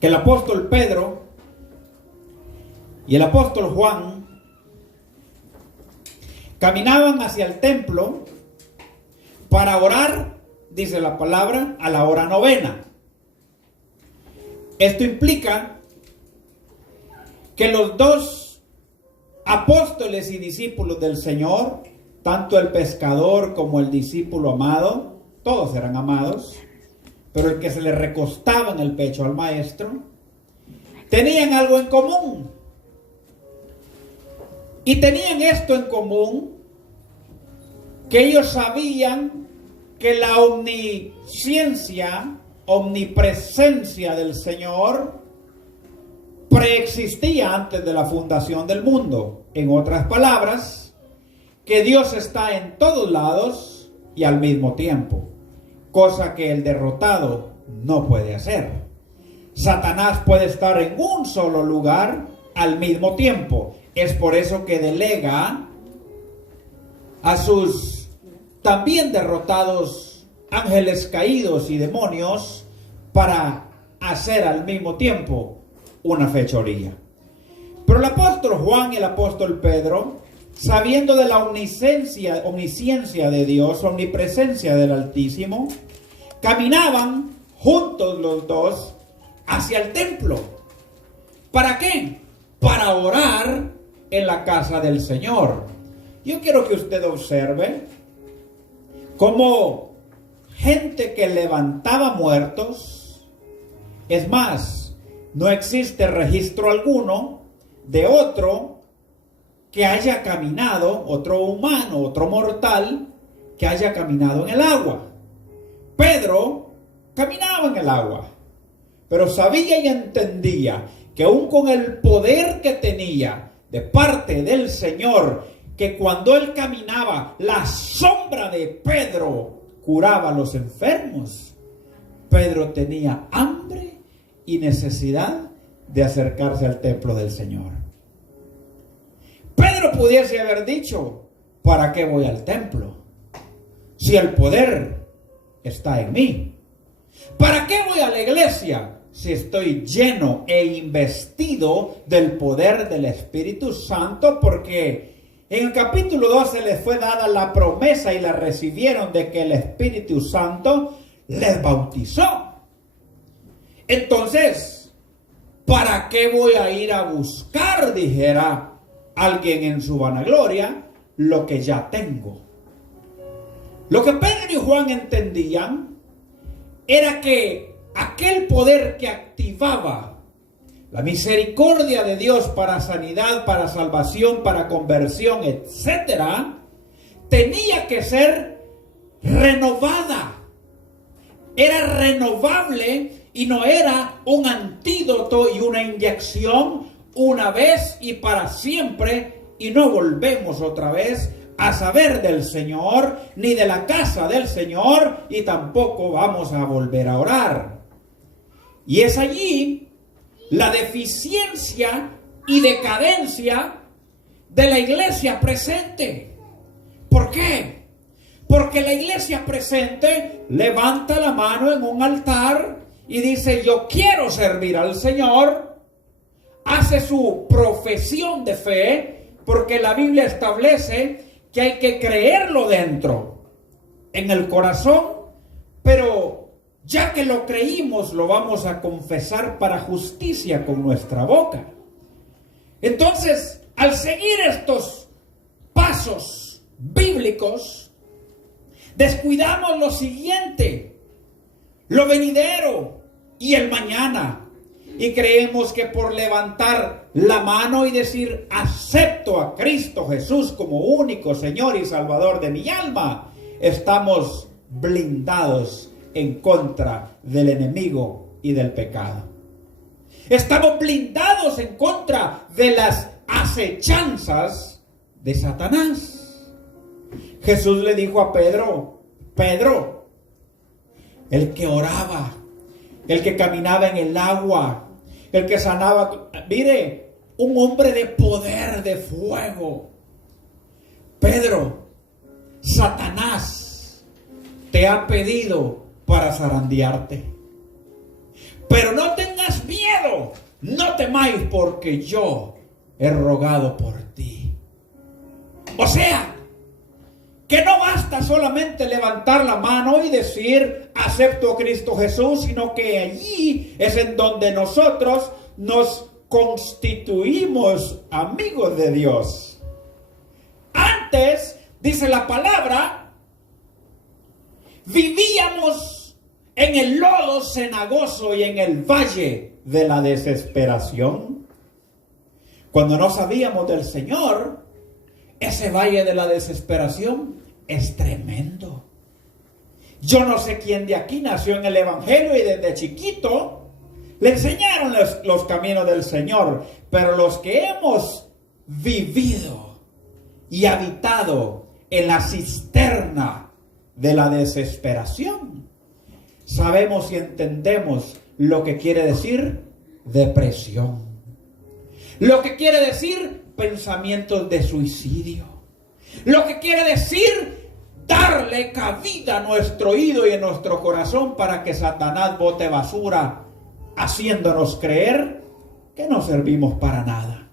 que el apóstol Pedro y el apóstol Juan caminaban hacia el templo para orar, dice la palabra, a la hora novena. Esto implica que los dos apóstoles y discípulos del Señor, tanto el pescador como el discípulo amado, todos eran amados, pero el que se le recostaba en el pecho al maestro, tenían algo en común. Y tenían esto en común, que ellos sabían que la omnipresencia del Señor preexistía antes de la fundación del mundo. En otras palabras, que Dios está en todos lados y al mismo tiempo, cosa que el derrotado no puede hacer. Satanás puede estar en un solo lugar al mismo tiempo. Es por eso que delega a sus también derrotados ángeles caídos y demonios para hacer al mismo tiempo una fechoría. Pero el apóstol Juan y el apóstol Pedro, sabiendo de la omnisciencia de Dios, omnipresencia del Altísimo, caminaban juntos los dos hacia el templo. ¿Para qué? Para orar en la casa del Señor. Yo quiero que usted observe cómo gente que levantaba muertos, es más, no existe registro alguno de otro que haya caminado, otro humano, otro mortal, que haya caminado en el agua. Pedro caminaba en el agua, pero sabía y entendía que aún con el poder que tenía de parte del Señor, que cuando él caminaba, la sombra de Pedro curaba a los enfermos. Pedro tenía hambre y necesidad de acercarse al templo del Señor. Pedro pudiese haber dicho: ¿para qué voy al templo si el poder está en mí? ¿Para qué voy a la iglesia si estoy lleno e investido del poder del Espíritu Santo? Porque en el capítulo 12 les fue dada la promesa y la recibieron de que el Espíritu Santo les bautizó. Entonces, ¿para qué voy a ir a buscar, dijera alguien en su vanagloria, lo que ya tengo? Lo que Pedro y Juan entendían era que aquel poder que activaba la misericordia de Dios para sanidad, para salvación, para conversión, etcétera, tenía que ser renovada. Era renovable y no era un antídoto y una inyección una vez y para siempre, y no volvemos otra vez a saber del Señor, ni de la casa del Señor, y tampoco vamos a volver a orar. Y es allí la deficiencia y decadencia de la iglesia presente. ¿Por qué? Porque la iglesia presente levanta la mano en un altar y dice: yo quiero servir al Señor. Hace su profesión de fe, porque la Biblia establece que hay que creerlo dentro, en el corazón, pero ya que lo creímos, lo vamos a confesar para justicia con nuestra boca. Entonces, al seguir estos pasos bíblicos, descuidamos lo siguiente, lo venidero y el mañana. Y creemos que por levantar la mano y decir: acepto a Cristo Jesús como único Señor y Salvador de mi alma, estamos blindados en contra del enemigo y del pecado. Estamos blindados en contra de las acechanzas de Satanás. Jesús le dijo a Pedro: Pedro, el que oraba, el que caminaba en el agua, el que sanaba, mire, un hombre de poder, de fuego. Pedro, Satanás te ha pedido para zarandearte. Pero no tengas miedo. no temáis porque yo he rogado por ti. O sea, que no basta solamente levantar la mano y decir acepto a Cristo Jesús, sino que allí es en donde nosotros nos constituimos amigos de Dios. Antes, dice la palabra, vivíamos en el lodo cenagoso y en el valle de la desesperación. Cuando no sabíamos del Señor, ese valle de la desesperación es tremendo. Yo no sé quién de aquí nació en el Evangelio y desde chiquito le enseñaron los caminos del Señor, pero los que hemos vivido y habitado en la cisterna de la desesperación, sabemos y entendemos lo que quiere decir depresión, lo que quiere decir pensamientos de suicidio, lo que quiere decir darle cabida a nuestro oído y a nuestro corazón para que Satanás bote basura, haciéndonos creer que no servimos para nada.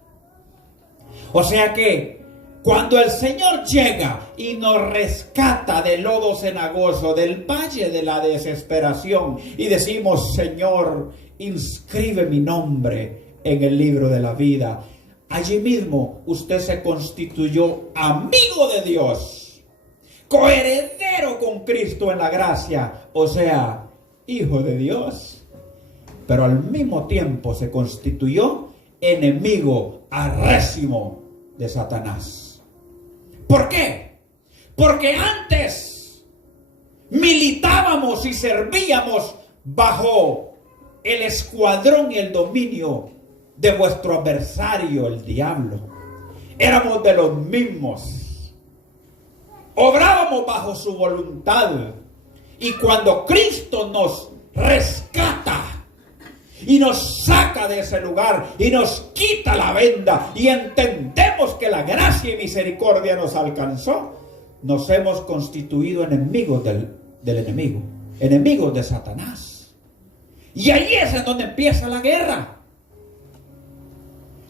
O sea que cuando el Señor llega y nos rescata del lodo cenagoso, del valle de la desesperación, y decimos: Señor, inscribe mi nombre en el libro de la vida, allí mismo usted se constituyó amigo de Dios, coheredero con Cristo en la gracia, o sea, hijo de Dios. Pero al mismo tiempo se constituyó enemigo arrésimo de Satanás. ¿Por qué? Porque antes militábamos y servíamos bajo el escuadrón y el dominio de vuestro adversario, el diablo. Éramos de los mismos. Obrábamos bajo su voluntad. Y cuando Cristo nos rescata y nos saca de ese lugar y nos quita la venda y entendemos que la gracia y misericordia nos alcanzó, nos hemos constituido enemigos del enemigo, enemigos de Satanás. Y ahí es en donde empieza la guerra.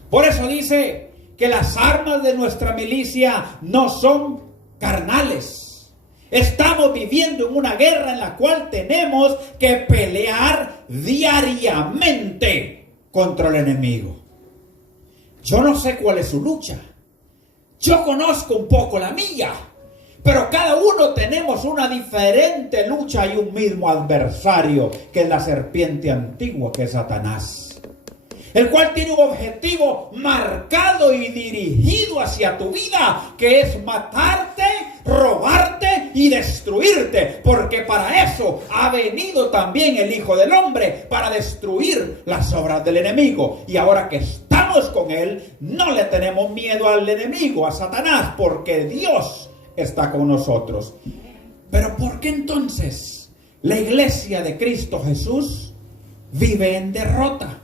Por eso dice que las armas de nuestra milicia no son carnales. Estamos viviendo en una guerra en la cual tenemos que pelear diariamente contra el enemigo. Yo no sé cuál es su lucha. Yo conozco un poco la mía. Pero cada uno tenemos una diferente lucha y un mismo adversario, que es la serpiente antigua, que es Satanás, el cual tiene un objetivo marcado y dirigido hacia tu vida, que es matarte, robarte y destruirte, porque para eso ha venido también el Hijo del Hombre, para destruir las obras del enemigo. Y ahora que estamos con él, no le tenemos miedo al enemigo, a Satanás, porque Dios está con nosotros. Pero ¿por qué entonces la iglesia de Cristo Jesús vive en derrota?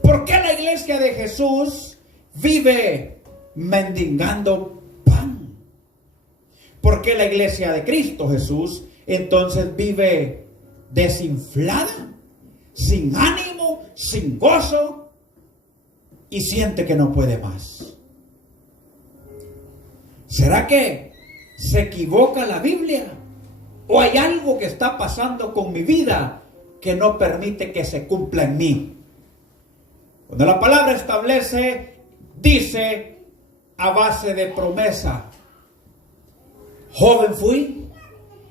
¿Por qué la iglesia de Jesús vive mendigando pan? ¿Por qué la iglesia de Cristo Jesús entonces vive desinflada, sin ánimo, sin gozo y siente que no puede más? ¿Será que se equivoca la Biblia? ¿O hay algo que está pasando con mi vida que no permite que se cumpla en mí? Cuando la palabra establece, dice a base de promesa: joven fui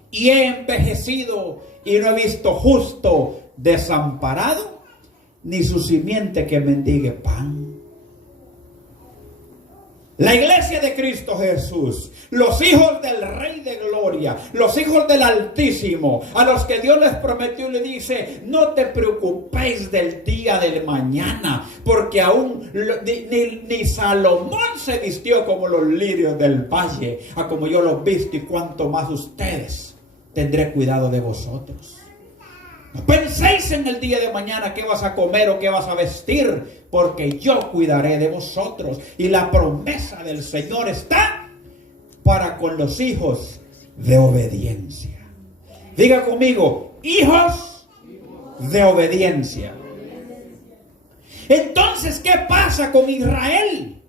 y he envejecido y no he visto justo desamparado, ni su simiente que mendigue pan. La iglesia de Cristo Jesús, los hijos del Rey de Gloria, los hijos del Altísimo, a los que Dios les prometió y le dice: no te preocupéis del día del mañana, porque aún ni Salomón se vistió como los lirios del valle, a como yo los visto, y cuanto más ustedes tendré cuidado de vosotros. No penséis en el día de mañana qué vas a comer o qué vas a vestir, porque yo cuidaré de vosotros. Y la promesa del Señor está para con los hijos de obediencia. Diga conmigo: hijos de obediencia. Entonces, ¿qué pasa con Israel?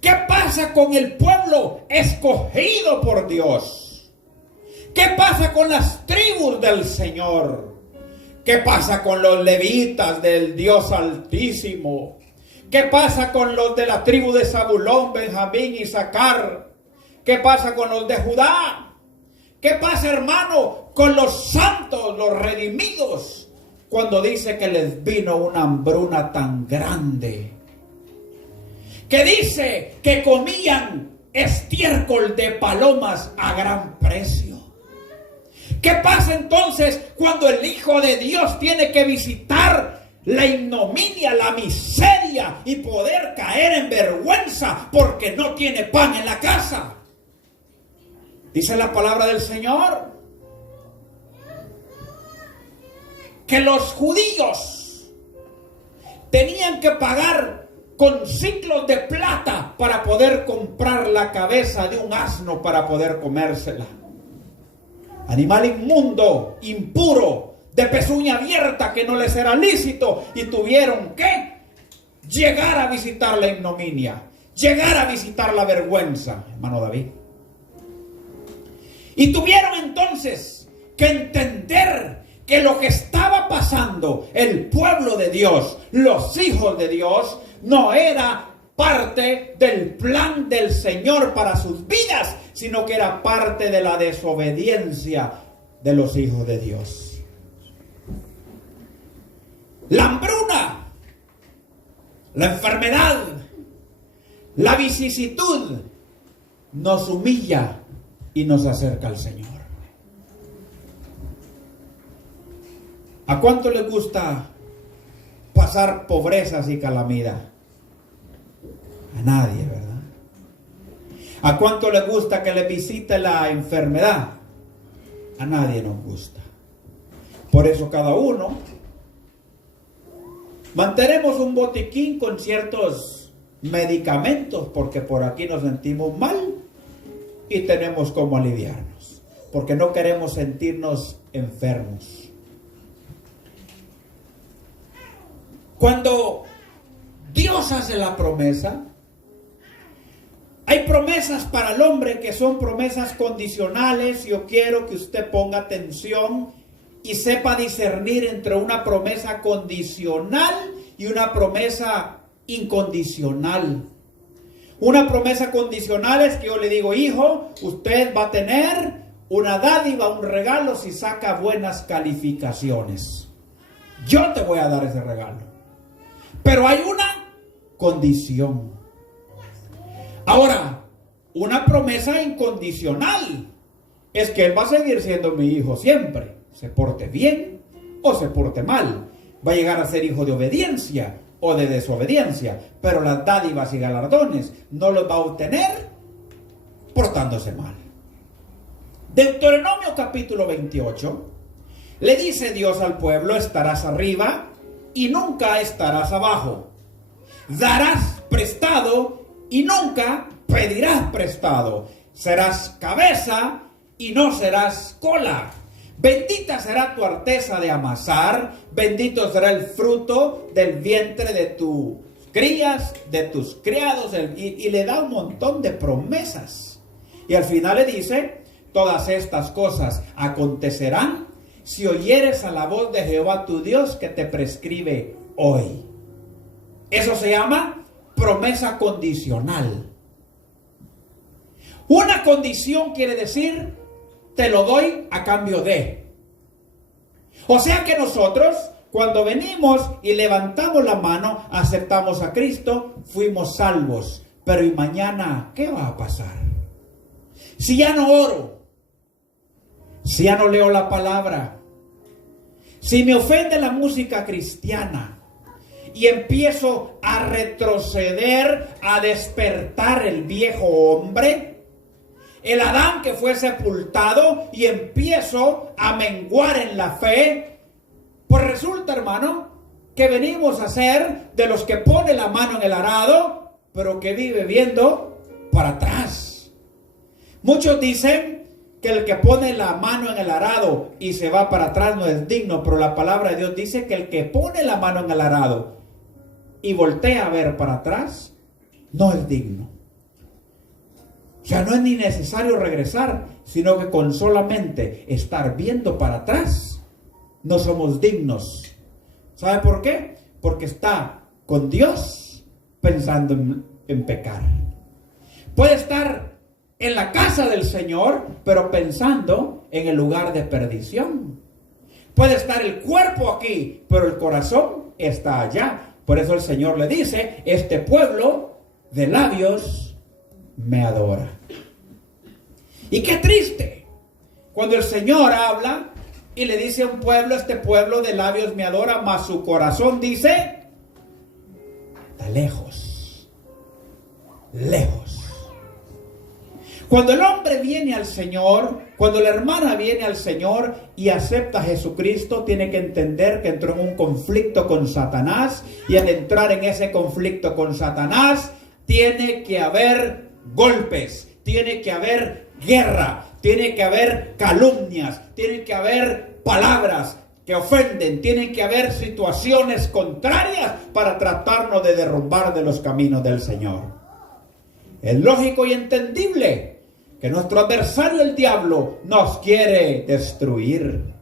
¿Qué pasa con el pueblo escogido por Dios? ¿Qué pasa con las tribus del Señor? ¿Qué pasa con los levitas del Dios Altísimo? ¿Qué pasa con los de la tribu de Zabulón, Benjamín y Isaacar? ¿Qué pasa con los de Judá? ¿Qué pasa, hermano, con los santos, los redimidos? Cuando dice que les vino una hambruna tan grande, que dice que comían estiércol de palomas a gran precio. ¿Qué pasa entonces cuando el Hijo de Dios tiene que visitar la ignominia, la miseria y poder caer en vergüenza porque no tiene pan en la casa? Dice la palabra del Señor que los judíos tenían que pagar con ciclos de plata para poder comprar la cabeza de un asno para poder comérsela. Animal inmundo, impuro, de pezuña abierta, que no les era lícito, y tuvieron que llegar a visitar la ignominia, llegar a visitar la vergüenza, hermano David. Y tuvieron entonces que entender que lo que estaba pasando, el pueblo de Dios, los hijos de Dios, no era parte del plan del Señor para sus vidas, sino que era parte de la desobediencia de los hijos de Dios. La hambruna, la enfermedad, la vicisitud nos humilla y nos acerca al Señor. ¿A cuánto les gusta pasar pobrezas y calamidad? A nadie, ¿verdad? ¿A cuánto les gusta que le visite la enfermedad? A nadie nos gusta. Por eso cada uno mantenemos un botiquín con ciertos medicamentos, porque por aquí nos sentimos mal y tenemos como aliviarnos, porque no queremos sentirnos enfermos. Cuando Dios hace la promesa, hay promesas para el hombre que son promesas condicionales. Yo quiero que usted ponga atención y sepa discernir entre una promesa condicional y una promesa incondicional. Una promesa condicional es que yo le digo: hijo, usted va a tener una dádiva, un regalo si saca buenas calificaciones. Yo te voy a dar ese regalo. Pero hay una condición. Ahora, una promesa incondicional es que él va a seguir siendo mi hijo siempre, se porte bien o se porte mal. Va a llegar a ser hijo de obediencia o de desobediencia, pero las dádivas y galardones no los va a obtener portándose mal. Deuteronomio capítulo 28 le dice Dios al pueblo: estarás arriba y nunca estarás abajo, darás prestado y nunca pedirás prestado, serás cabeza y no serás cola. Bendita será tu arteza de amasar, bendito será el fruto del vientre de tus crías, de tus criados, y le da un montón de promesas. Y al final le dice: todas estas cosas acontecerán si oyeres a la voz de Jehová tu Dios, que te prescribe hoy. Eso se llama promesa condicional. Una condición quiere decir: te lo doy a cambio de. O sea que nosotros, cuando venimos y levantamos la mano, aceptamos a Cristo, fuimos salvos. Pero ¿y mañana qué va a pasar? Si ya no oro, si ya no leo la palabra, si me ofende la música cristiana y empiezo a retroceder, a despertar el viejo hombre, el Adán que fue sepultado, y empiezo a menguar en la fe, pues resulta, hermano, que venimos a ser de los que pone la mano en el arado, pero que vive viendo para atrás. Muchos dicen que el que pone la mano en el arado y se va para atrás no es digno, pero la palabra de Dios dice que el que pone la mano en el arado y voltea a ver para atrás, no es digno. O sea, no es ni necesario regresar, sino que con solamente estar viendo para atrás, no somos dignos. ¿Sabe por qué? Porque está con Dios pensando en pecar. Puede estar en la casa del Señor, pero pensando en el lugar de perdición. Puede estar el cuerpo aquí, pero el corazón está allá. Por eso el Señor le dice, este pueblo de labios me adora. Y qué triste cuando el Señor habla y le dice a un pueblo, este pueblo de labios me adora, mas su corazón dice, está lejos, lejos. Cuando el hombre viene al Señor, cuando la hermana viene al Señor y acepta a Jesucristo, tiene que entender que entró en un conflicto con Satanás, y al entrar en ese conflicto con Satanás, tiene que haber golpes, tiene que haber guerra, tiene que haber calumnias, tiene que haber palabras que ofenden, tiene que haber situaciones contrarias para tratarnos de derrumbar de los caminos del Señor. Es lógico y entendible que nuestro adversario, el diablo, nos quiere destruir.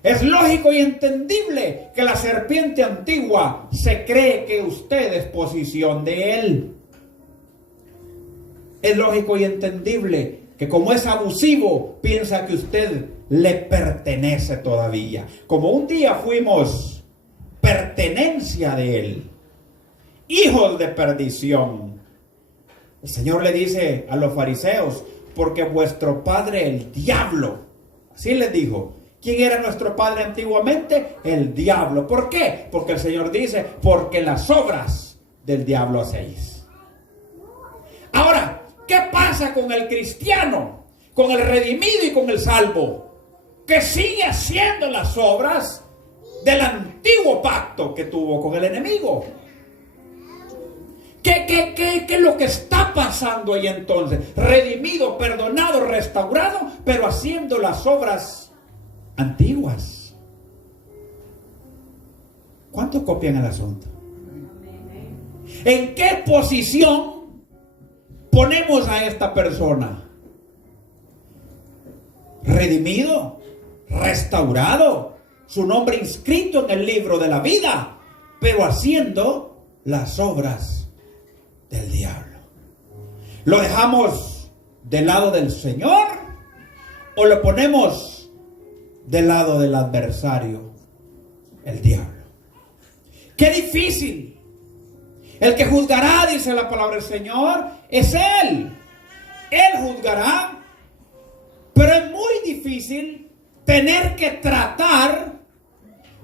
Es lógico y entendible que la serpiente antigua se cree que usted es posición de él. Es lógico y entendible que como es abusivo, piensa que usted le pertenece todavía. Como un día fuimos pertenencia de él, hijos de perdición. El Señor le dice a los fariseos, porque vuestro padre el diablo, así les dijo. ¿Quién era nuestro padre antiguamente? El diablo. ¿Por qué? Porque el Señor dice, porque las obras del diablo hacéis. Ahora, ¿qué pasa con el cristiano, con el redimido y con el salvo? Que sigue haciendo las obras del antiguo pacto que tuvo con el enemigo. ¿Qué es lo que está pasando ahí entonces? Redimido, perdonado, restaurado, pero haciendo las obras antiguas. ¿Cuántos copian el asunto? ¿En qué posición ponemos a esta persona? Redimido, restaurado, su nombre inscrito en el libro de la vida, pero haciendo las obras del diablo. ¿Lo dejamos del lado del Señor o lo ponemos del lado del adversario, el diablo? ¡Qué difícil! El que juzgará, dice la palabra del Señor, es Él. Él juzgará, pero es muy difícil tener que tratar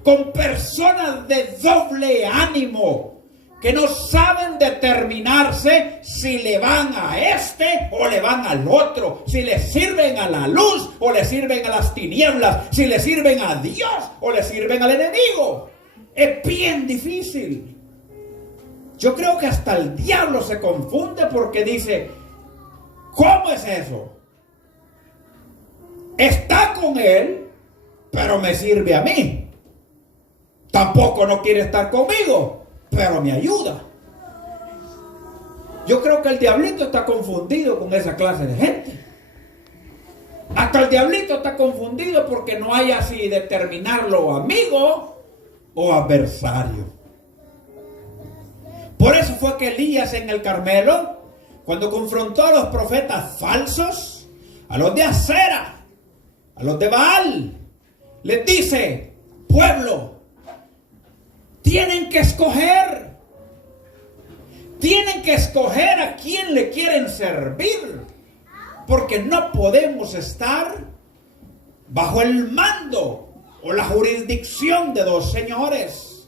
con personas de doble ánimo, que no saben determinarse si le van a este o le van al otro, si le sirven a la luz o le sirven a las tinieblas, si le sirven a Dios o le sirven al enemigo. Es bien difícil. Yo creo que hasta el diablo se confunde porque dice, ¿cómo es eso? Está con él, pero me sirve a mí. Tampoco no quiere estar conmigo, pero me ayuda. Yo creo que el diablito está confundido con esa clase de gente. Hasta el diablito está confundido porque no hay así determinarlo amigo o adversario. Por eso fue que Elías en el Carmelo, cuando confrontó a los profetas falsos, a los de Acera, a los de Baal, les dice, pueblo, tienen que escoger. Tienen que escoger a quién le quieren servir. Porque no podemos estar bajo el mando o la jurisdicción de dos señores.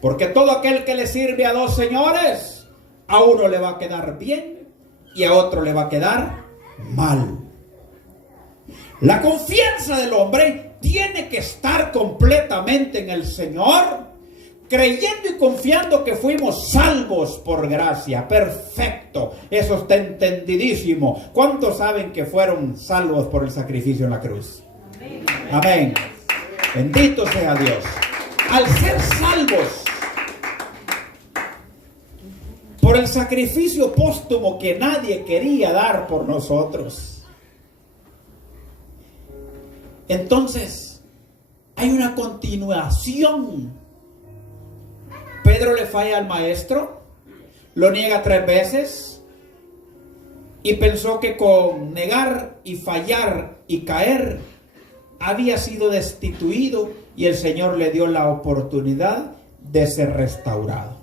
Porque todo aquel que le sirve a dos señores, a uno le va a quedar bien y a otro le va a quedar mal. La confianza del hombre tiene que estar completamente en el Señor, creyendo y confiando que fuimos salvos por gracia. Perfecto, eso está entendidísimo. ¿Cuántos saben que fueron salvos por el sacrificio en la cruz? Amén. Amén. Bendito sea Dios. Al ser salvos, por el sacrificio póstumo que nadie quería dar por nosotros. Entonces, hay una continuación. Pedro le falla al maestro, lo niega 3 veces y pensó que con negar y fallar y caer había sido destituido y el Señor le dio la oportunidad de ser restaurado.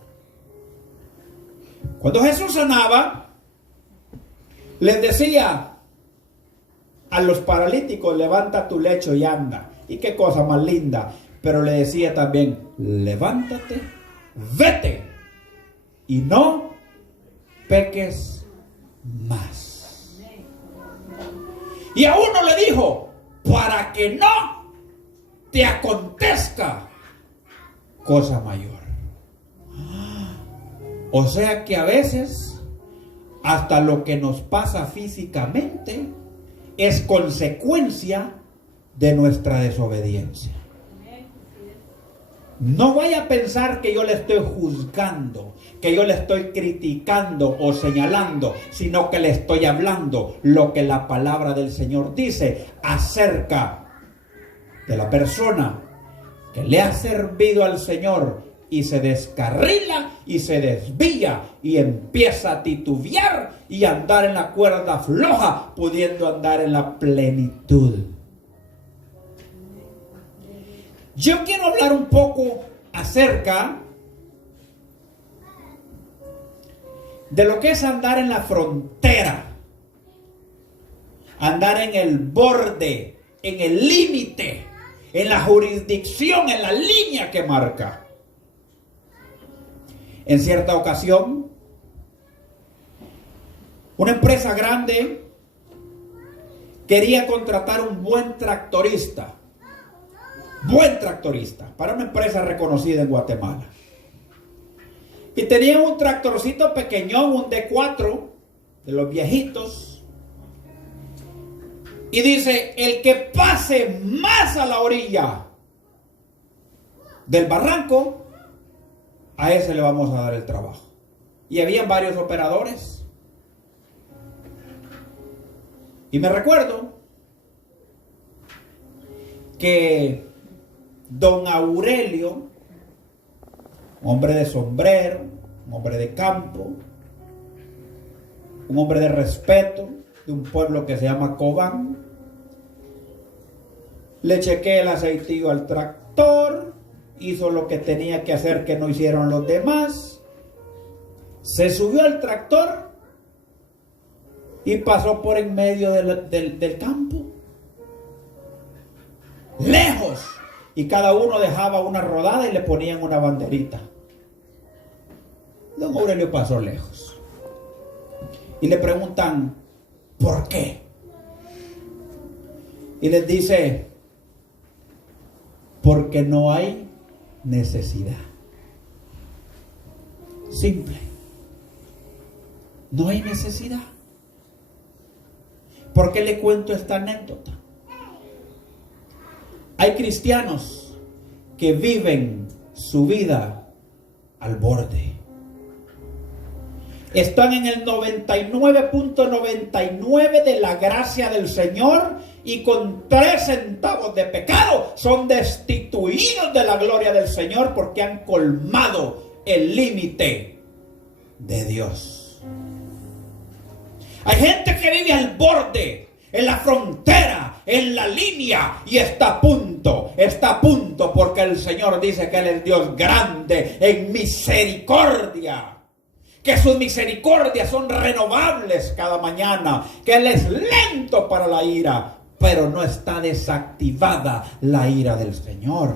Cuando Jesús sanaba, les decía a los paralíticos: levanta tu lecho y anda. Y qué cosa más linda. Pero le decía también: levántate, vete y no peques más. Y a uno le dijo: para que no te acontezca cosa mayor. O sea que a veces hasta lo que nos pasa físicamente es consecuencia de nuestra desobediencia. No vaya a pensar que yo le estoy juzgando, que yo le estoy criticando o señalando, sino que le estoy hablando lo que la palabra del Señor dice acerca de la persona que le ha servido al Señor y se descarrila y se desvía y empieza a titubear y andar en la cuerda floja, pudiendo andar en la plenitud. Yo quiero hablar un poco acerca de lo que es andar en la frontera, andar en el borde, en el límite, en la jurisdicción, en la línea que marca. En cierta ocasión, una empresa grande quería contratar un buen tractorista para una empresa reconocida en Guatemala. Y tenía un tractorcito pequeñón, un D4 de los viejitos. Y dice: el que pase más a la orilla del barranco, a ese le vamos a dar el trabajo. Y había varios operadores. Y me recuerdo que don Aurelio, un hombre de sombrero, un hombre de campo, un hombre de respeto, de un pueblo que se llama Cobán, le chequeé el aceitillo al tractor, hizo lo que tenía que hacer que no hicieron los demás, se subió al tractor y pasó por en medio del campo, lejos, y cada uno dejaba una rodada y le ponían una banderita. Don Aurelio pasó lejos y le preguntan: ¿por qué? Y les dice: porque no hay necesidad. Simple. No hay necesidad. ¿Por qué le cuento esta anécdota? Hay cristianos que viven su vida al borde. Están en el 99.99 de la gracia del Señor y con 3 centavos de pecado son destituidos de la gloria del Señor porque han colmado el límite de Dios. Hay gente que vive al borde, en la frontera, en la línea, y está a punto, porque el Señor dice que Él es Dios grande en misericordia, que sus misericordias son renovables cada mañana, que Él es lento para la ira, pero no está desactivada la ira del Señor.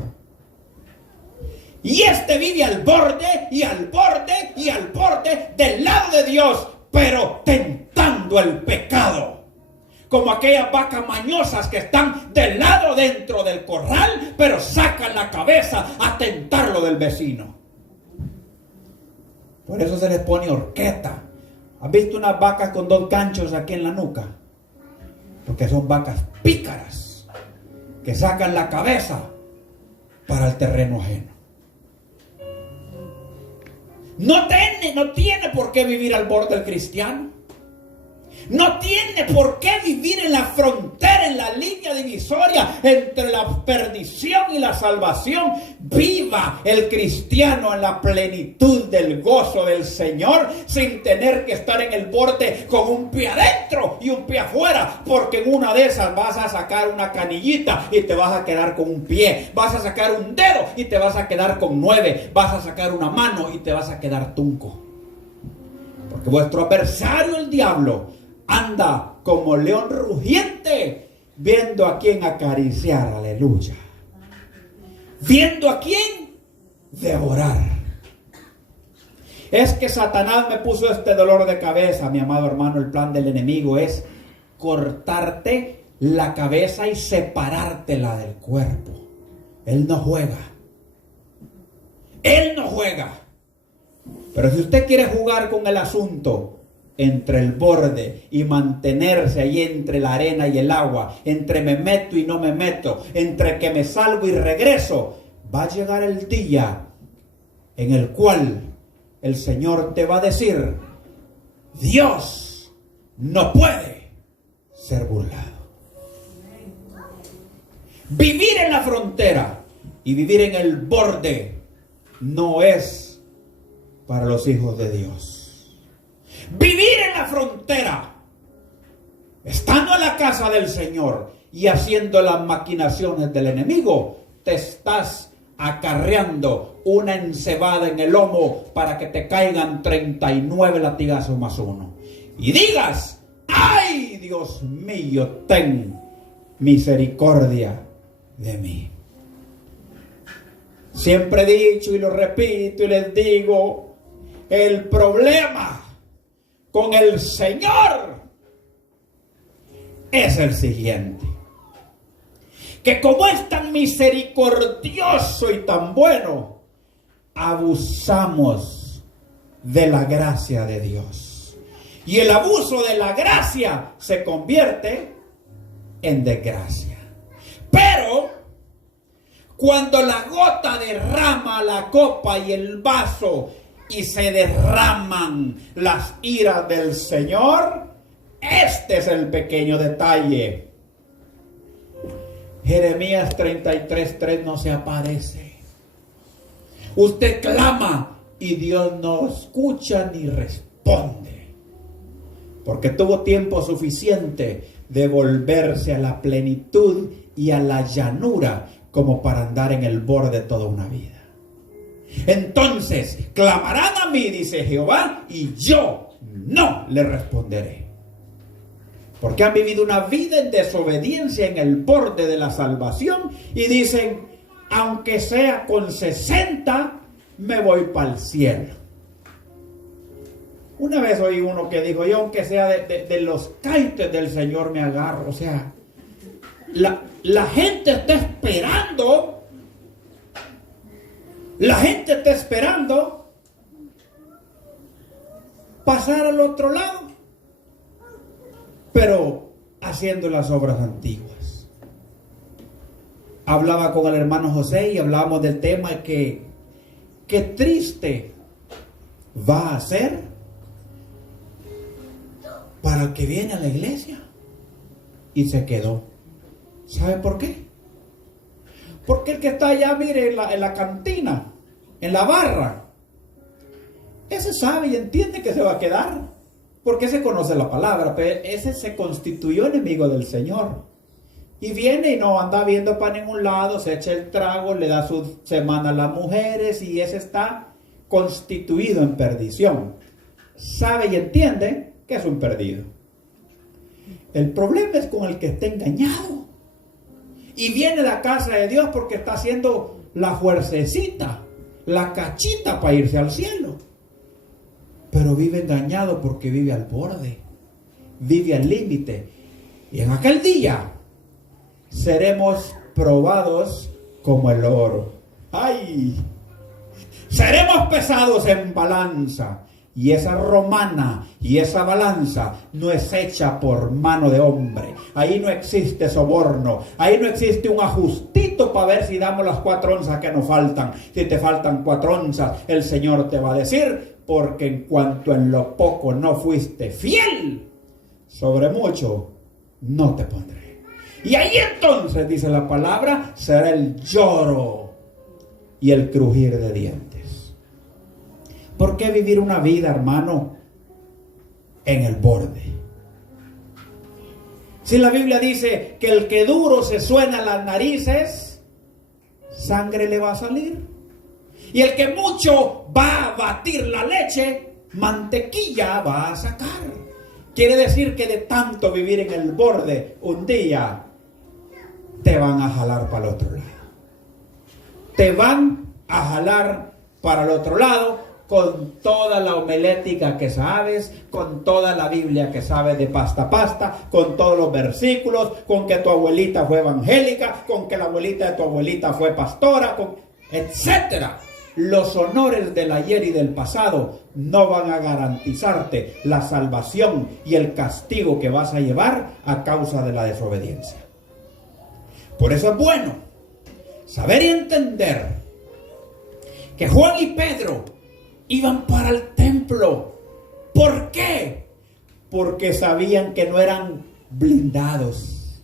Y este vive al borde y al borde y al borde del lado de Dios, pero tentando el pecado. Como aquellas vacas mañosas que están del lado dentro del corral, pero sacan la cabeza a tentarlo del vecino. Por eso se les pone horqueta. ¿Has visto unas vacas con 2 ganchos aquí en la nuca? Porque son vacas pícaras que sacan la cabeza para el terreno ajeno. No tiene por qué vivir al borde del cristiano. No tiene por qué vivir en la frontera, en la línea divisoria entre la perdición y la salvación. Viva el cristiano en la plenitud del gozo del Señor, sin tener que estar en el borde con un pie adentro y un pie afuera, porque en una de esas vas a sacar una canillita y te vas a quedar con un pie, vas a sacar un dedo y te vas a quedar con 9, vas a sacar una mano y te vas a quedar tunco. Porque vuestro adversario, el diablo, anda como león rugiente, viendo a quién acariciar, aleluya. Viendo a quién devorar. Es que Satanás me puso este dolor de cabeza, mi amado hermano. El plan del enemigo es cortarte la cabeza y separártela del cuerpo. Él no juega. Él no juega. Pero si usted quiere jugar con el asunto entre el borde y mantenerse ahí entre la arena y el agua, entre me meto y no me meto, entre que me salgo y regreso, va a llegar el día en el cual el Señor te va a decir: Dios no puede ser burlado. Vivir en la frontera y vivir en el borde no es para los hijos de Dios. Vivir en la frontera, estando en la casa del Señor y haciendo las maquinaciones del enemigo, te estás acarreando una encebada en el lomo para que te caigan 39 latigazos más uno. Y digas: ¡ay, Dios mío, ten misericordia de mí! Siempre he dicho y lo repito y les digo, el problema con el Señor es el siguiente: que como es tan misericordioso y tan bueno, abusamos de la gracia de Dios. Y el abuso de la gracia se convierte en desgracia. Pero cuando la gota derrama la copa y el vaso y se derraman las iras del Señor, este es el pequeño detalle. Jeremías 33:3 no se aparece. Usted clama y Dios no escucha ni responde, porque tuvo tiempo suficiente de volverse a la plenitud y a la llanura como para andar en el borde toda una vida. Entonces clamarán a mí, dice Jehová, y yo no le responderé. Porque han vivido una vida en desobediencia en el borde de la salvación y dicen: aunque sea con 60, me voy para el cielo. Una vez oí uno que dijo: yo aunque sea de los caites del Señor me agarro. O sea, la gente está esperando. La gente está esperando pasar al otro lado, pero haciendo las obras antiguas. Hablaba con el hermano José y hablábamos del tema que qué triste va a ser para el que viene a la iglesia y se quedó. ¿Sabe por qué? Porque el que está allá, mire, en la cantina, en la barra, ese sabe y entiende que se va a quedar, porque ese conoce la palabra, pero ese se constituyó enemigo del Señor. Y viene y no anda viendo para ningún lado, se echa el trago, le da su semana a las mujeres y ese está constituido en perdición. Sabe y entiende que es un perdido. El problema es con el que está engañado y viene a la casa de Dios porque está haciendo la fuercecita, la cachita para irse al cielo. Pero vive engañado porque vive al borde, vive al límite. Y en aquel día seremos probados como el oro. ¡Ay! Seremos pesados en balanza Y esa romana y esa balanza no es hecha por mano de hombre. Ahí no existe soborno. Ahí no existe un ajustito para ver si damos las 4 onzas que nos faltan. Si te faltan 4 onzas, el Señor te va a decir, porque en cuanto en lo poco no fuiste fiel, sobre mucho no te pondré. Y ahí entonces, dice la palabra, será el lloro y el crujir de dientes. ¿Por qué vivir una vida, hermano, en el borde? Si la Biblia dice que el que duro se suena las narices, sangre le va a salir. Y el que mucho va a batir la leche, mantequilla va a sacar. Quiere decir que de tanto vivir en el borde, un día te van a jalar para el otro lado. Te van a jalar para el otro lado con toda la homilética que sabes, con toda la Biblia que sabes de pasta a pasta, con todos los versículos, con que tu abuelita fue evangélica, con que la abuelita de tu abuelita fue pastora, etcétera. Los honores del ayer y del pasado no van a garantizarte la salvación y el castigo que vas a llevar a causa de la desobediencia. Por eso es bueno saber y entender que Juan y Pedro iban para el templo. ¿Por qué? Porque sabían que no eran blindados.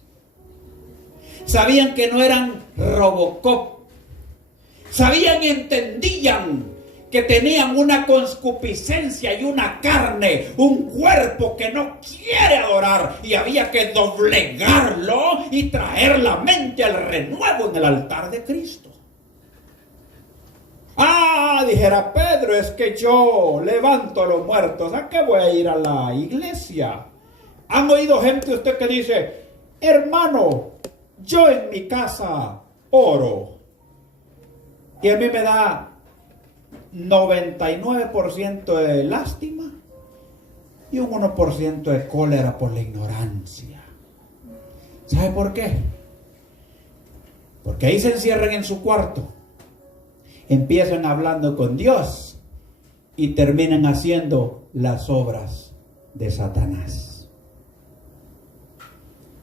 Sabían que no eran Robocop. Sabían y entendían que tenían una concupiscencia y una carne, un cuerpo que no quiere adorar, y había que doblegarlo y traer la mente al renuevo en el altar de Cristo. Dijera Pedro, es que yo levanto a los muertos, ¿a qué voy a ir a la iglesia? ¿Han oído gente usted que dice, hermano, yo en mi casa oro y a mí me da 99% de lástima y un 1% de cólera por la ignorancia? ¿Sabe por qué? Porque ahí se encierran en su cuarto, empiezan hablando con Dios y terminan haciendo las obras de Satanás.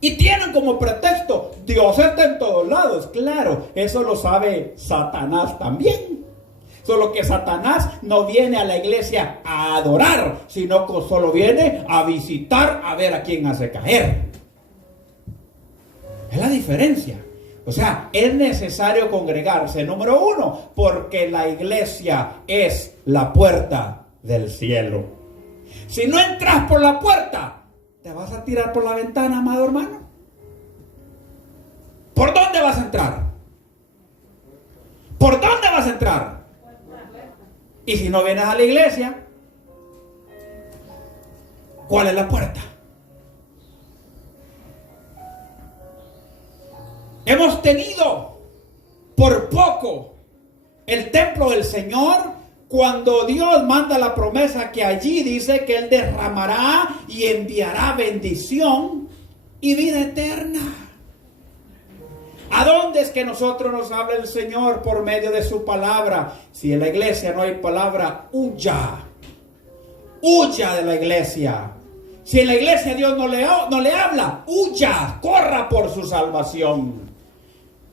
Y tienen como pretexto, Dios está en todos lados. Claro, eso lo sabe Satanás también. Solo que Satanás no viene a la iglesia a adorar, sino que solo viene a visitar, a ver a quién hace caer. Es la diferencia. O sea, es necesario congregarse, número 1, porque la iglesia es la puerta del cielo. Si no entras por la puerta, ¿te vas a tirar por la ventana, amado hermano? ¿Por dónde vas a entrar? ¿Por dónde vas a entrar? Y si no vienes a la iglesia, ¿cuál es la puerta? Hemos tenido por poco el templo del Señor, cuando Dios manda la promesa que allí dice que Él derramará y enviará bendición y vida eterna. ¿A dónde es que nosotros nos habla el Señor? Por medio de su palabra. Si en la iglesia no hay palabra, huya. Huya de la iglesia. Si en la iglesia Dios no le habla, huya, corra por su salvación.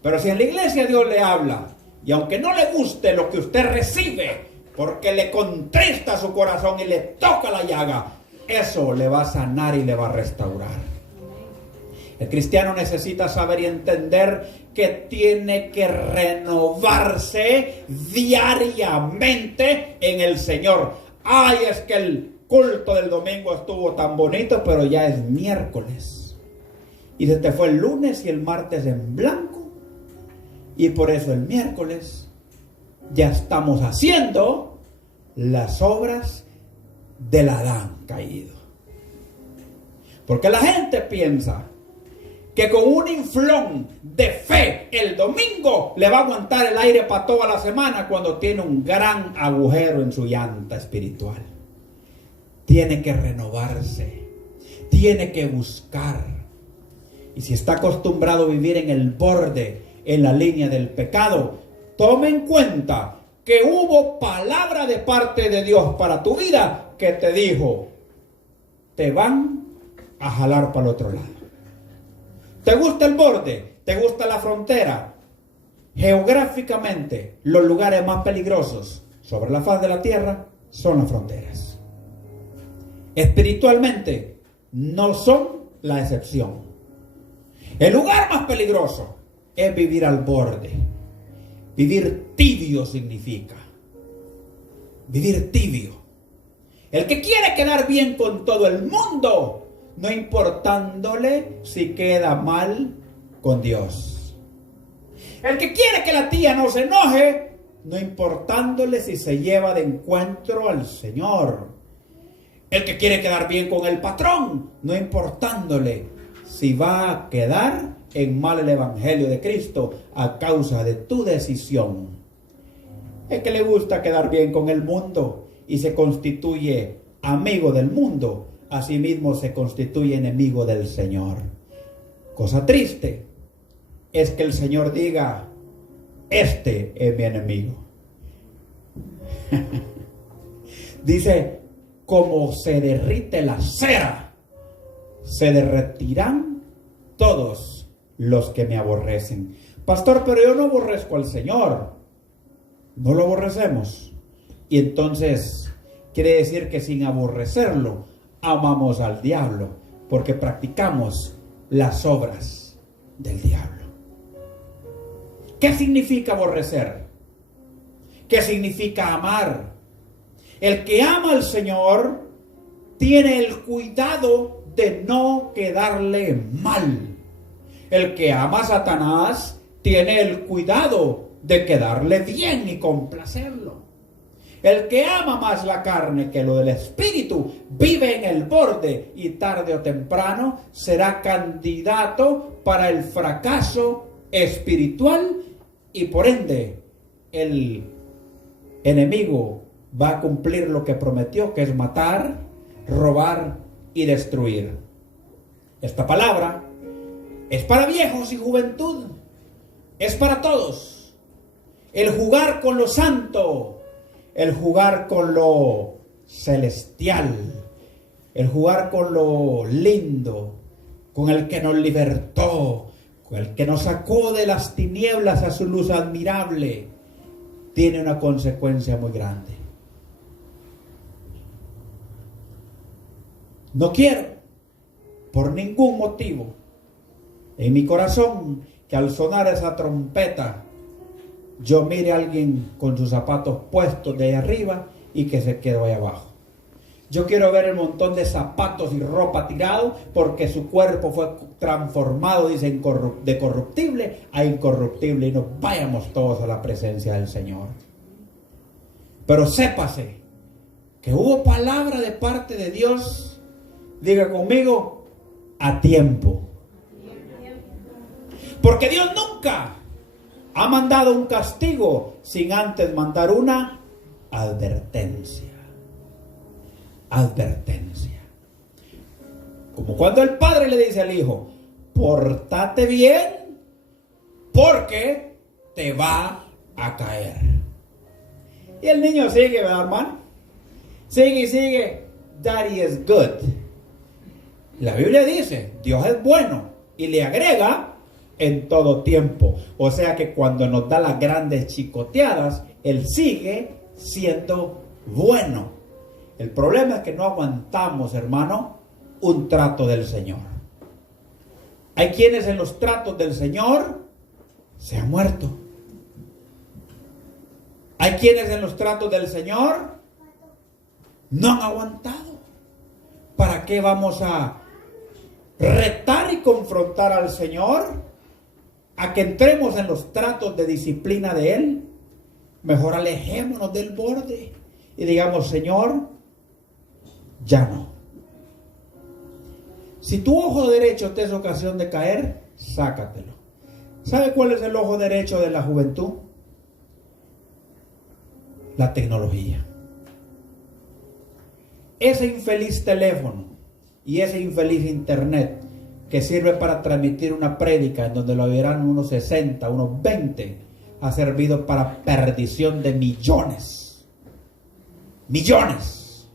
Pero si en la iglesia Dios le habla, y aunque no le guste lo que usted recibe, porque le contrista su corazón y le toca la llaga, eso le va a sanar y le va a restaurar. El cristiano necesita saber y entender que tiene que renovarse diariamente en el Señor. Ay, es que el culto del domingo estuvo tan bonito, pero ya es miércoles. Y se te fue el lunes y el martes en blanco. Y por eso el miércoles ya estamos haciendo las obras del Adán caído. Porque la gente piensa que con un inflón de fe el domingo le va a aguantar el aire para toda la semana, cuando tiene un gran agujero en su llanta espiritual. Tiene que renovarse, tiene que buscar. Y si está acostumbrado a vivir en el borde, en la línea del pecado, tome en cuenta que hubo palabra de parte de Dios para tu vida que te dijo, te van a jalar para el otro lado. ¿Te gusta el borde? ¿Te gusta la frontera? Geográficamente, los lugares más peligrosos sobre la faz de la tierra son las fronteras. Espiritualmente, no son la excepción. El lugar más peligroso es vivir al borde. Vivir tibio significa. Vivir tibio. El que quiere quedar bien con todo el mundo, no importándole si queda mal con Dios. El que quiere que la tía no se enoje, no importándole si se lleva de encuentro al Señor. El que quiere quedar bien con el patrón, no importándole si va a quedar en mal el evangelio de Cristo a causa de tu decisión. El que le gusta quedar bien con el mundo y se constituye amigo del mundo, asimismo se constituye enemigo del Señor. Cosa triste es que el Señor diga, este es mi enemigo. Dice, como se derrite la cera, se derretirán todos los que me aborrecen. Pastor, pero yo no aborrezco al Señor. No lo aborrecemos. Y entonces quiere decir que sin aborrecerlo, amamos al diablo, porque practicamos las obras del diablo. ¿Qué significa aborrecer? ¿Qué significa amar? El que ama al Señor tiene el cuidado de no quedarle mal. El que ama a Satanás tiene el cuidado de quedarle bien y complacerlo. El que ama más la carne que lo del espíritu vive en el borde y tarde o temprano será candidato para el fracaso espiritual y por ende el enemigo va a cumplir lo que prometió, que es matar, robar y destruir. Esta palabra es para viejos y juventud, es para todos. El jugar con lo santo, el jugar con lo celestial, el jugar con lo lindo, con el que nos libertó, con el que nos sacó de las tinieblas a su luz admirable, tiene una consecuencia muy grande. No quiero, por ningún motivo, en mi corazón, que al sonar esa trompeta, yo mire a alguien con sus zapatos puestos de ahí arriba y que se quedó ahí abajo. Yo quiero ver el montón de zapatos y ropa tirado porque su cuerpo fue transformado, dice, de corruptible a incorruptible, y nos vayamos todos a la presencia del Señor. Pero sépase que hubo palabra de parte de Dios, diga conmigo, a tiempo. Porque Dios nunca ha mandado un castigo sin antes mandar una advertencia. Advertencia. Como cuando el padre le dice al hijo, pórtate bien porque te va a caer. Y el niño sigue, ¿verdad, hermano? Sigue y sigue. Daddy is good. La Biblia dice, Dios es bueno, y le agrega en todo tiempo. O sea que cuando nos da las grandes chicoteadas, Él sigue siendo bueno. El problema es que no aguantamos, hermano, un trato del Señor. Hay quienes en los tratos del Señor se han muerto. Hay quienes en los tratos del Señor no han aguantado. ¿Para qué vamos a retar y confrontar al Señor a que entremos en los tratos de disciplina de Él? Mejor alejémonos del borde y digamos, Señor, ya no. Si tu ojo derecho te es ocasión de caer, sácatelo. ¿Sabe cuál es el ojo derecho de la juventud? La tecnología. Ese infeliz teléfono y ese infeliz internet que sirve para transmitir una prédica en donde lo verán unos 60, unos 20, ha servido para perdición de millones. Millones.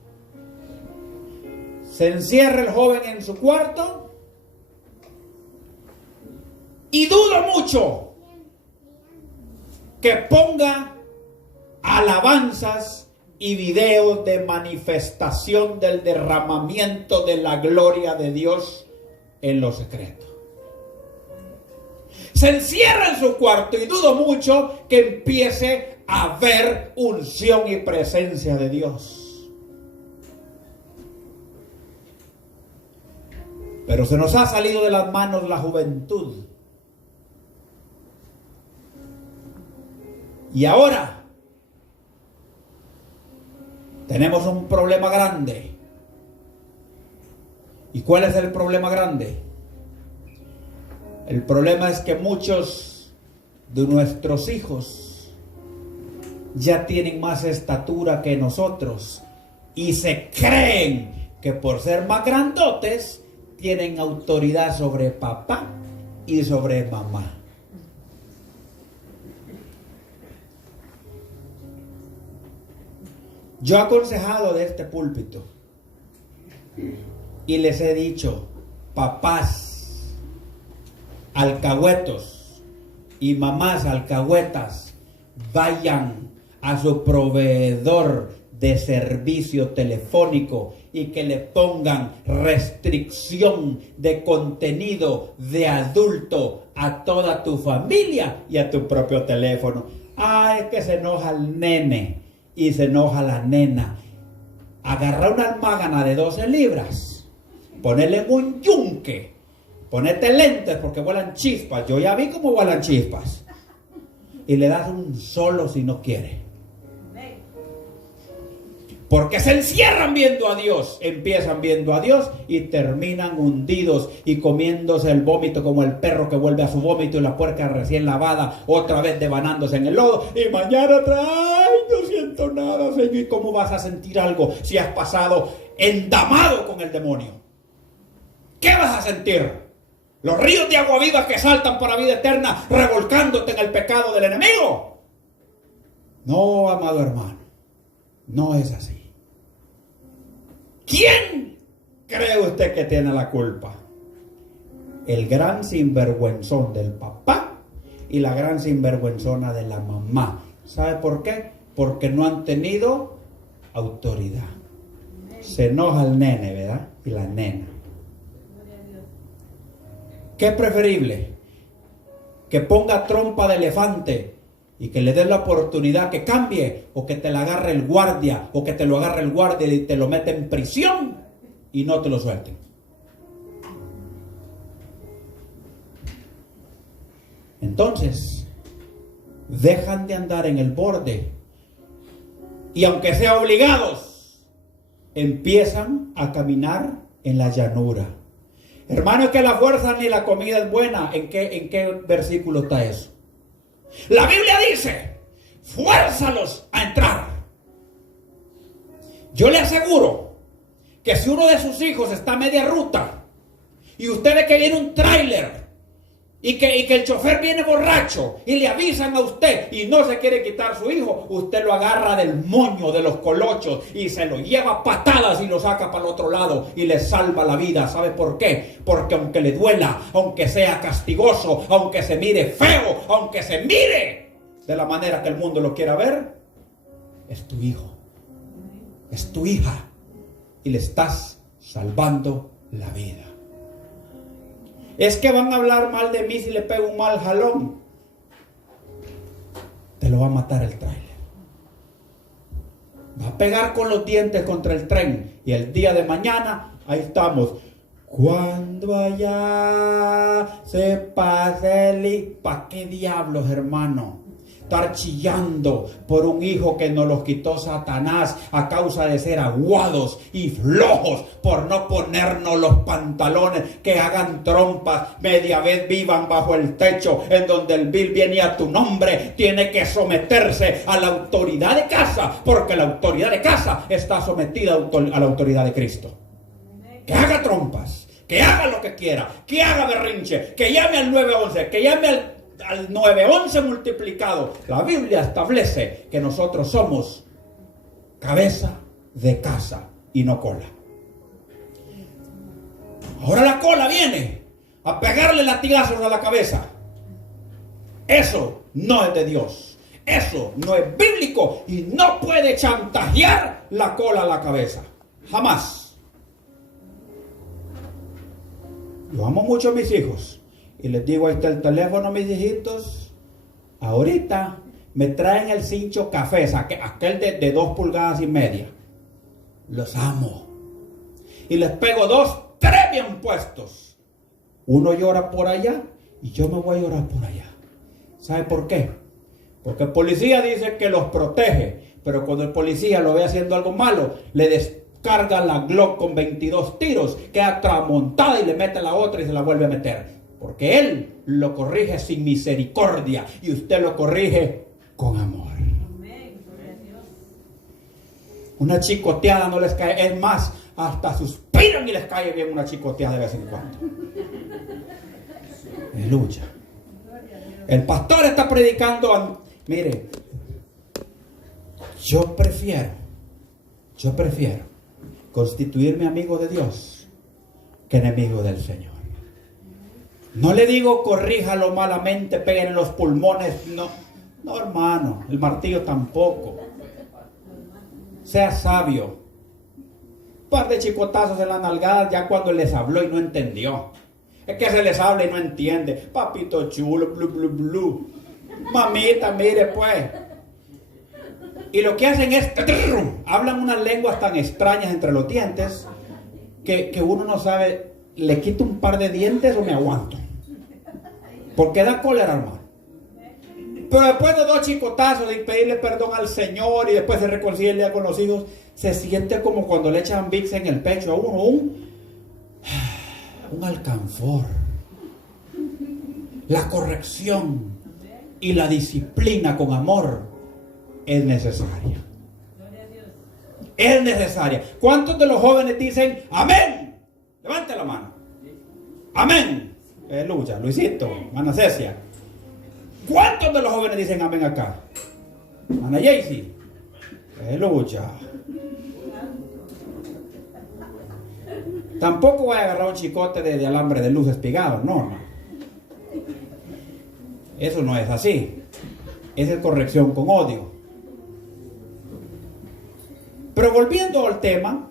Se encierra el joven en su cuarto y dudo mucho que ponga alabanzas y videos de manifestación del derramamiento de la gloria de Dios en lo secreto. Se encierra en su cuarto y dudo mucho que empiece a ver unción y presencia de Dios. Pero se nos ha salido de las manos la juventud. Y ahora tenemos un problema grande. ¿Y cuál es el problema grande? El problema es que muchos de nuestros hijos ya tienen más estatura que nosotros y se creen que por ser más grandotes tienen autoridad sobre papá y sobre mamá. Yo he aconsejado de este púlpito y les he dicho, papás alcahuetos y mamás alcahuetas, vayan a su proveedor de servicio telefónico y que le pongan restricción de contenido de adulto a toda tu familia y a tu propio teléfono. Es que se enoja el nene y se enoja la nena. Agarra una almágana de 12 libras, ponele un yunque, ponete lentes porque vuelan chispas. Yo ya vi cómo vuelan chispas. Y le das un solo si no quiere. Porque se encierran viendo a Dios, empiezan viendo a Dios y terminan hundidos y comiéndose el vómito como el perro que vuelve a su vómito y la puerca recién lavada, otra vez devanándose en el lodo y mañana no siento nada, Señor. ¿Y cómo vas a sentir algo si has pasado endamado con el demonio? ¿Qué vas a sentir? Los ríos de agua viva que saltan para vida eterna revolcándote en el pecado del enemigo. No, amado hermano, no es así. ¿Quién cree usted que tiene la culpa? El gran sinvergüenzón del papá y la gran sinvergüenzona de la mamá. ¿Sabe por qué? Porque no han tenido autoridad. Se enoja el nene, ¿verdad? Y la nena. ¿Qué es preferible? ¿Que ponga trompa de elefante y que le des la oportunidad que cambie, o que te la agarre el guardia, o que te lo agarre el guardia y te lo mete en prisión y no te lo suelten? Entonces dejan de andar en el borde y, aunque sea obligados, empiezan a caminar en la llanura. Hermano, es que la fuerza ni la comida es buena. ¿En qué versículo está eso? La Biblia dice, fuérzalos a entrar. Yo le aseguro que si uno de sus hijos está a media ruta y usted ve que viene un tráiler y que el chofer viene borracho y le avisan a usted y no se quiere quitar su hijo, usted lo agarra del moño de los colochos y se lo lleva a patadas y lo saca para el otro lado y le salva la vida. ¿Sabe por qué? Porque aunque le duela, aunque sea castigoso, aunque se mire feo, aunque se mire de la manera que el mundo lo quiera ver, es tu hijo, es tu hija y le estás salvando la vida. Es que van a hablar mal de mí si le pego un mal jalón. Te lo va a matar el tráiler. Va a pegar con los dientes contra el tren. Y el día de mañana, ahí estamos. Cuando allá se pase el... ¿Para qué diablos, hermano? Estar chillando por un hijo que nos los quitó Satanás a causa de ser aguados y flojos, por no ponernos los pantalones, que hagan trompas, media vez vivan bajo el techo en donde el vil viene a tu nombre. Tiene que someterse a la autoridad de casa, porque la autoridad de casa está sometida a la autoridad de Cristo. Que haga trompas, que haga lo que quiera, que haga berrinche, que llame al 911, que llame al al 911 multiplicado. La Biblia establece que nosotros somos cabeza de casa y no cola. Ahora la cola viene a pegarle latigazos a la cabeza. Eso no es de Dios. Eso no es bíblico y no puede chantajear la cola a la cabeza. Jamás. Yo amo mucho a mis hijos y les digo, ahí está el teléfono, mis hijitos. Ahorita me traen el cincho café, aquel de 2 pulgadas y media. Los amo. Y les pego 2, 3 bien puestos. Uno llora por allá y yo me voy a llorar por allá. ¿Sabe por qué? Porque el policía dice que los protege, pero cuando el policía lo ve haciendo algo malo, le descarga la Glock con 22 tiros, queda tramontada y le mete la otra y se la vuelve a meter. Porque él lo corrige sin misericordia y usted lo corrige con amor. Una chicoteada no les cae, es más, hasta suspiran y les cae bien una chicoteada de vez en cuando. Aleluya. El pastor está predicando. Mire, yo prefiero constituirme amigo de Dios que enemigo del Señor. No le digo corríjalo malamente, peguen en los pulmones. No, hermano, el martillo tampoco. Sea sabio. Un par de chicotazos en la nalgada ya cuando les habló y no entendió. Es que se les habla y no entiende. Papito chulo, blu, blu, blu. Mamita, mire pues. Y lo que hacen es hablan unas lenguas tan extrañas entre los dientes que uno no sabe, ¿le quito un par de dientes o me aguanto? Porque da cólera, hermano. Pero después de 2 chicotazos y pedirle perdón al Señor y después se reconcilia con los hijos, se siente como cuando le echan Vicks en el pecho a uno, un alcanfor. La corrección y la disciplina con amor es necesaria. Es necesaria. ¿Cuántos de los jóvenes dicen amén? Levante la mano. Amén. Aleluya. Luisito, Ana Cecia. ¿Cuántos de los jóvenes dicen amén acá? Ana Jaycee. Aleluya. Tampoco voy a agarrar un chicote de alambre de luz espigado. No. Eso no es así. Esa es corrección con odio. Pero volviendo al tema,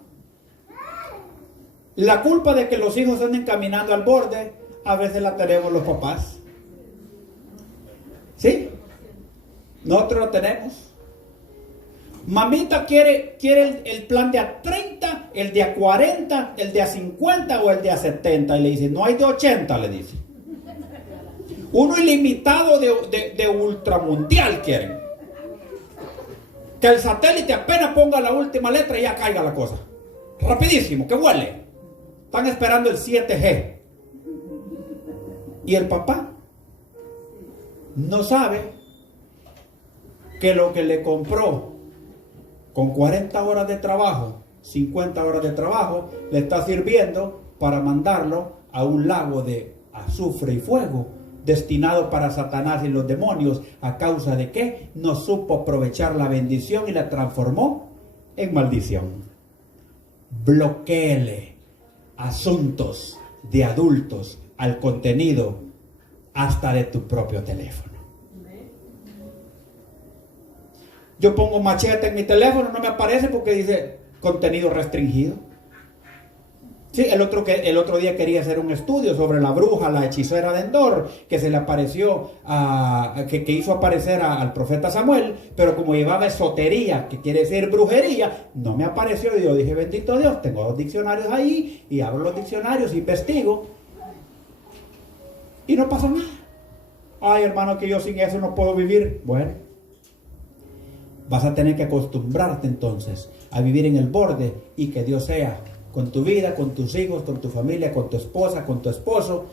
la culpa de que los hijos anden caminando al borde, a veces la tenemos los papás. ¿Sí? Nosotros lo tenemos. Mamita quiere el plan de a 30, el de a 40, el de a 50 o el de a 70. Y le dice, no hay de 80, le dice. Uno ilimitado de ultramundial quieren. Que el satélite apenas ponga la última letra y ya caiga la cosa. Rapidísimo, que huele. Están esperando el 7G. Y el papá no sabe que lo que le compró con 40 horas de trabajo, 50 horas de trabajo, le está sirviendo para mandarlo a un lago de azufre y fuego, destinado para Satanás y los demonios, a causa de que no supo aprovechar la bendición y la transformó en maldición. Bloquéele asuntos de adultos al contenido hasta de tu propio teléfono. Yo pongo machete en mi teléfono, no me aparece porque dice contenido restringido. Sí, el otro día quería hacer un estudio sobre la bruja, la hechicera de Endor, que se le apareció, que hizo aparecer al profeta Samuel, pero como llevaba esotería, que quiere decir brujería, no me apareció. Y yo dije, bendito Dios, tengo 2 diccionarios ahí, y abro los diccionarios, investigo, y no pasó nada. Ay, hermano, que yo sin eso no puedo vivir. Bueno, vas a tener que acostumbrarte entonces a vivir en el borde y que Dios sea con tu vida, con tus hijos, con tu familia, con tu esposa, con tu esposo,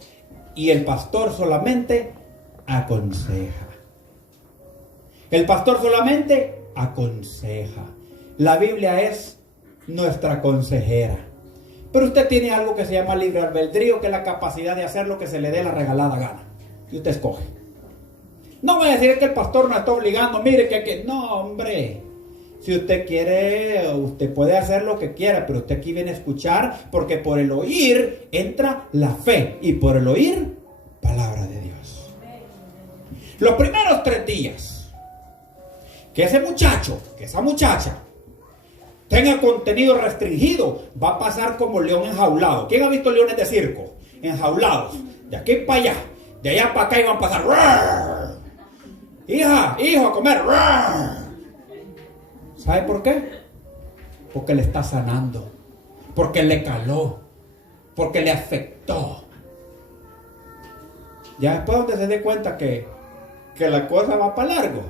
y el pastor solamente aconseja. El pastor solamente aconseja. La Biblia es nuestra consejera. Pero usted tiene algo que se llama libre albedrío, que es la capacidad de hacer lo que se le dé la regalada gana. Y usted escoge. No voy a decir que el pastor nos está obligando, mire que no, hombre. Si usted quiere, usted puede hacer lo que quiera, pero usted aquí viene a escuchar, porque por el oír entra la fe, y por el oír, palabra de Dios. Los primeros 3 días que ese muchacho, que esa muchacha tenga contenido restringido, va a pasar como león enjaulado. ¿Quién ha visto leones de circo? Enjaulados, de aquí para allá, de allá para acá, y van a pasar. ¡Rar! Hija, hijo, a comer. ¡Rar! ¿Sabe por qué? Porque le está sanando, porque le caló, porque le afectó. Ya después donde se dé cuenta que la cosa va para largo,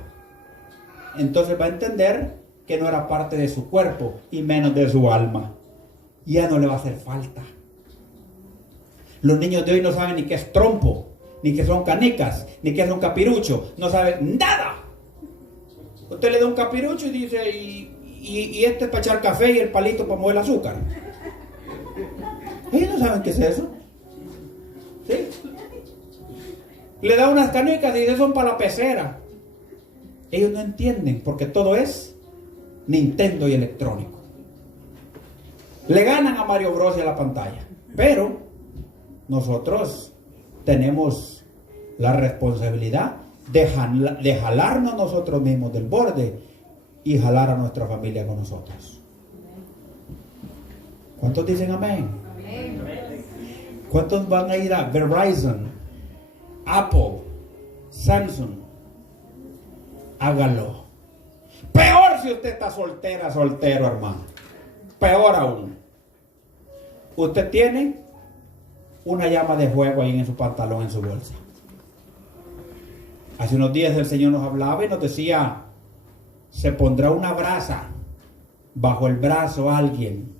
entonces va a entender que no era parte de su cuerpo y menos de su alma. Ya no le va a hacer falta. Los niños de hoy no saben ni qué es trompo, ni qué son canicas, ni qué es un capirucho. No saben nada. Usted le da un capirucho y dice, y este es para echar café y el palito para mover el azúcar. Ellos no saben qué es eso. ¿Sí? Le da unas canicas y dice, son para la pecera. Ellos no entienden, porque todo es Nintendo y electrónico. Le ganan a Mario Bros y a la pantalla. Pero nosotros tenemos la responsabilidad de jalarnos nosotros mismos del borde y jalar a nuestra familia con nosotros. ¿Cuántos dicen amén? ¿Cuántos van a ir a Verizon, Apple, Samsung? Hágalo. Peor si usted está soltera, soltero, hermano. Peor aún. Usted tiene una llama de fuego ahí en su pantalón, en su bolsa. Hace unos días el Señor nos hablaba y nos decía, se pondrá una brasa bajo el brazo a alguien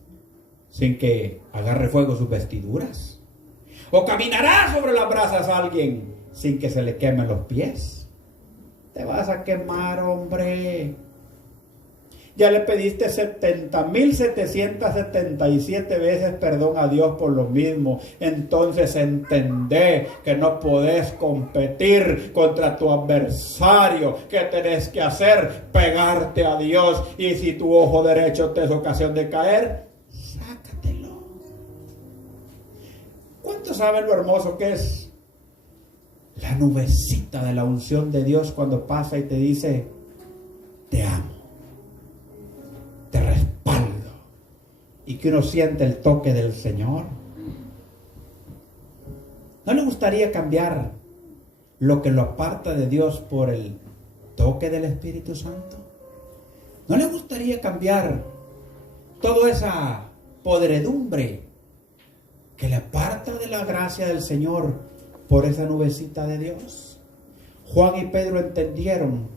sin que agarre fuego sus vestiduras. O caminará sobre las brasas a alguien sin que se le quemen los pies. Te vas a quemar, hombre. Ya le pediste 70.777 veces perdón a Dios por lo mismo. Entonces entendé que no podés competir contra tu adversario. ¿Qué tenés que hacer? Pegarte a Dios. Y si tu ojo derecho te es ocasión de caer, sácatelo. ¿Cuántos saben lo hermoso que es la nubecita de la unción de Dios cuando pasa y te dice, te amo? Te respaldo, y que uno siente el toque del Señor? ¿No le gustaría cambiar lo que lo aparta de Dios por el toque del Espíritu Santo? ¿No le gustaría cambiar toda esa podredumbre que le aparta de la gracia del Señor por esa nubecita de Dios? Juan y Pedro entendieron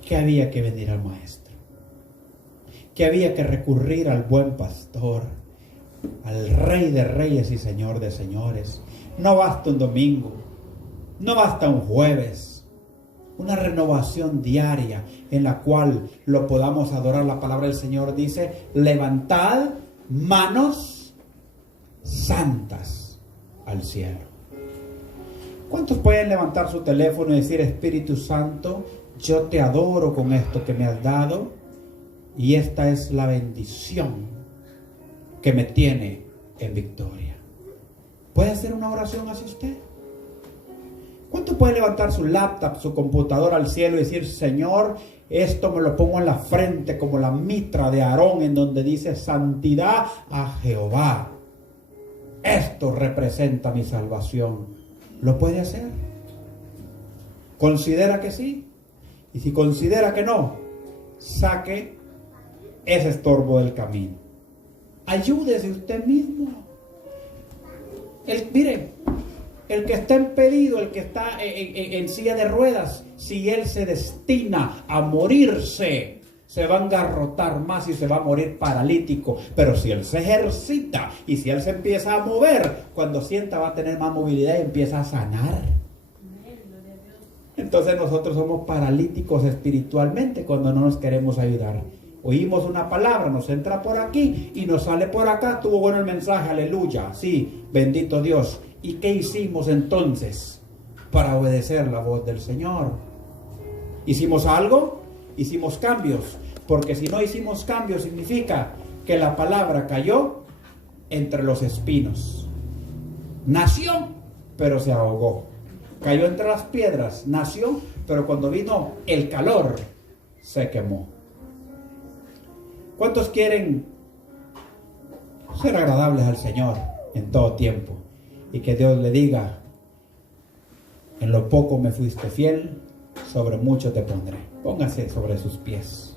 que había que venir al Maestro, que había que recurrir al buen pastor, al Rey de reyes y Señor de señores. No basta un domingo, no basta un jueves, una renovación diaria en la cual lo podamos adorar. La palabra del Señor dice, levantad manos santas al cielo. ¿Cuántos pueden levantar su teléfono y decir, Espíritu Santo, yo te adoro con esto que me has dado? Y esta es la bendición que me tiene en victoria. ¿Puede hacer una oración así usted? ¿Cuánto puede levantar su laptop, su computadora al cielo y decir, Señor, esto me lo pongo en la frente como la mitra de Aarón, en donde dice santidad a Jehová? Esto representa mi salvación. ¿Lo puede hacer? ¿Considera que sí? Y si considera que no, saque ese estorbo del camino. Ayúdese usted mismo. Mire, el que está impedido, el que está en silla de ruedas, si él se destina a morirse, se va a engarrotar más y se va a morir paralítico. Pero si él se ejercita y si él se empieza a mover, cuando sienta va a tener más movilidad y empieza a sanar. Entonces nosotros somos paralíticos espiritualmente cuando no nos queremos ayudar. Oímos una palabra, nos entra por aquí y nos sale por acá. Tuvo bueno el mensaje, aleluya. Sí, bendito Dios. ¿Y qué hicimos entonces para obedecer la voz del Señor. ¿Hicimos algo? Hicimos cambios, porque si no hicimos cambios significa que la palabra cayó entre los espinos. Nació, pero se ahogó. Cayó entre las piedras, nació, pero cuando vino el calor, se quemó. ¿Cuántos quieren ser agradables al Señor en todo tiempo? Y que Dios le diga: en lo poco me fuiste fiel, sobre mucho te pondré. Póngase sobre sus pies.